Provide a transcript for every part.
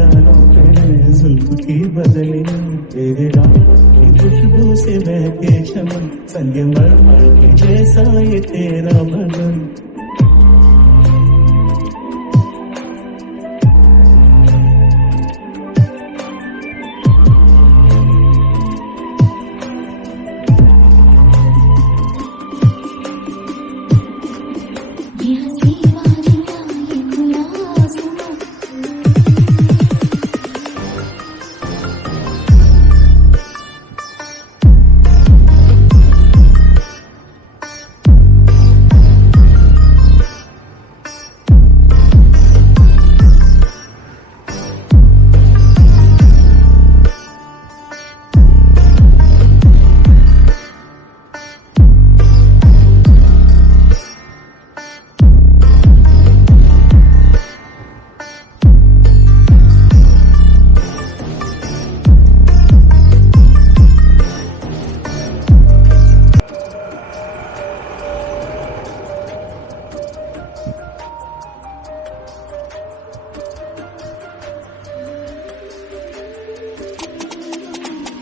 जानो तेरे जुल्फ की बदली, तेरे रात की खुशबू से महके चमन, संगमरमर के जैसा ये तेरा बदन।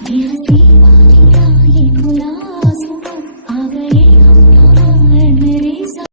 ये हंसी वादियाँ ये गुलाब